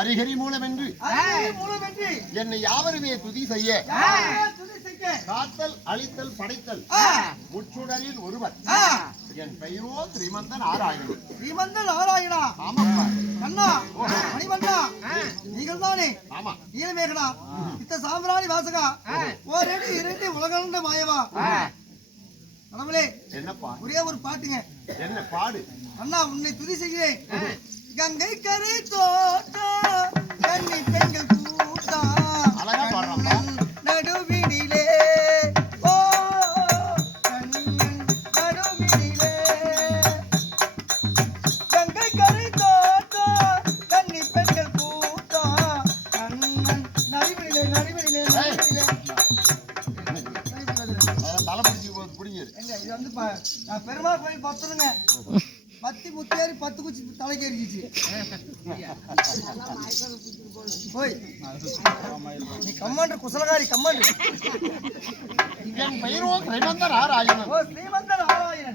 அரிகரி மூலமென்று என்னை யாவருமே துதி செய்ய காத்தல் அழித்தல் படைத்தல் முச்சுடரில் ஒருவர் என் பெயரோ ஸ்ரீமந்த நாராயணன். ஸ்ரீமந்த நாராயணா? ஆமாப்பா. அண்ணா மணிவண்ணா, நீங்கள் தானே? ஆமா. நீலமேகனா இத்த சாம்பிராணி வாசகா ஓரடி இரண்டு உலகளந்த மாயவா கடவுளே. என்னப்பா? ஒரே ஒரு பாட்டுங்க. என்ன பாடு? அண்ணா உன்னை துதி செய்கிறேன். கங்கை கரை தோட்டா கண்ணி பெண்கள் கூட்டா அழகா பாடுறாப்பா. நடுவினிலே ஓ கண்ணன் நடுவினிலே கங்கை கரை தோட்டா கண்ணி பெண்கள் கூட்டா கண்ணன் நடுவினிலே நடுவினிலே நடுவினிலே தலை பிடிச்சி பிடிங்க. இது வந்து நான் பெருமாள் கோயில் பத்துருங்க. பத்தி முத்தேறி 10 குச்சி தலைக்கு எரிஞ்சிச்சு. போய் நீ கமாண்டர் குசலகாரி கமாண்டர். என் பெயரோ ஸ்ரீமந்த நாராயணன். ஓ ஸ்ரீமந்த நாராயணன்.